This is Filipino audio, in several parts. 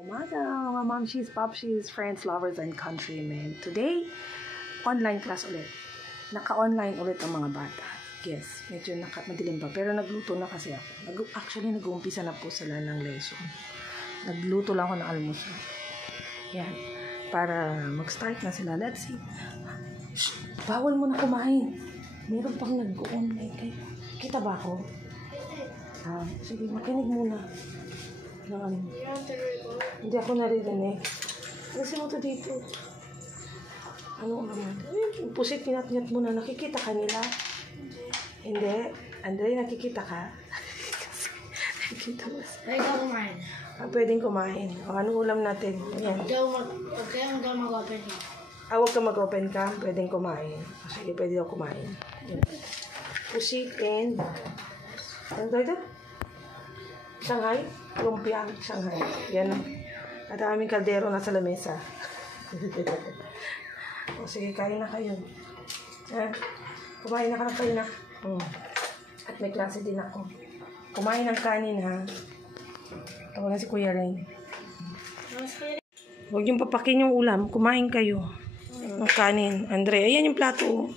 Umaga, mga momshies, popshies, friends, lovers, and countrymen. Today, online class ulit. Naka-online ulit ang mga bata. Yes, medyo madilim pa. Pero nagluto na kasi ako. Actually, nag-uumpisa na po sila ng lesson. Nagluto lang ako ng almusal. Yan. Para mag-start na sila. Let's see. Shh! Bawal mo na kumain. Meron pang nag-online. Kita ba ako? Sige, makinig muna. Hindi ako naririnig. Kasi mo to dito. Ano naman? Pusit, pinat-ngat mo na. Nakikita ka nila? Hindi. Andre, nakikita ka? Nakikita mo. Pwede ka kumain. Pwedeng kumain. O, anong ulam natin? Ayan. Huwag kayong mag-open ka. Huwag ka mag-open ka. Pwedeng kumain. Sige, pwede daw kumain. Ayan. Pusit and... Ano daw ito? Shanghai? Lumpia, Shanghai. Yan. At ang aming kaldero nasa lamesa. O sige, kain na kayo. Kumain na ka na kayo na. At may klase din ako. Kumain ng kanin, ha? Tawagan si Kuya Rain. Huwag yung papakin yung ulam. Kumain kayo. Ng kanin. Andre, ayan yung plato.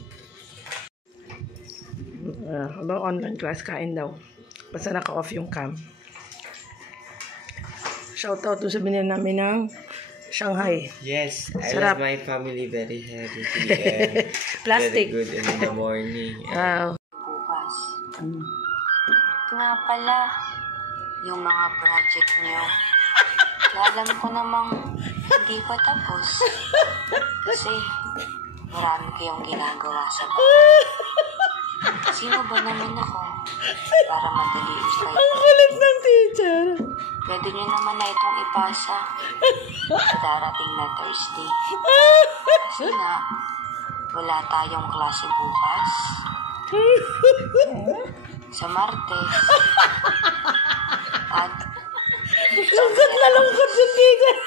Habang online class, kain daw. Basta naka-off yung cam. Shoutout to sa binili namin ng Shanghai. Yes, Sarap. I love my family very heavy. Plastic. Very good in the morning. Bukas. Nga pala, yung mga project niyo. Alam ko namang hindi pa tapos. Kasi marami kayong ginagawa sa bahay. Sino ba naman ako para madali kayo? Ang kulit ng teacher. Pwede nyo naman na itong ipasa sa darating na Thursday. Kasi nga, wala tayong klase bukas. Sa Martes. At lungkot na lungkot yung teacher.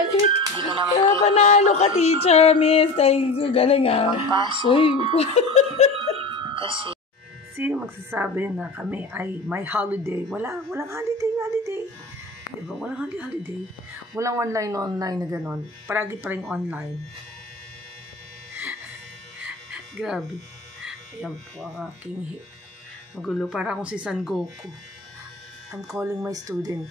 hindi ko naman Panalo ka, teacher, miss. Thank you. Galing, ha? magpasa. Uy. Kasi Sino magsasabi na kami ay may holiday? Walang holiday. Diba? Walang holiday. Walang online na gano'n. Paragi pa rin online. Grabe. Ayan po ang aking magulo. Para akong si San Goku. I'm calling my student.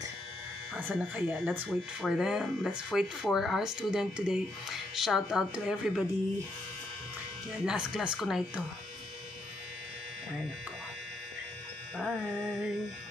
Asa na kaya? Let's wait for them. Let's wait for our student today. Shout out to everybody. Yan, last class ko na ito. Ay, nako. Bye.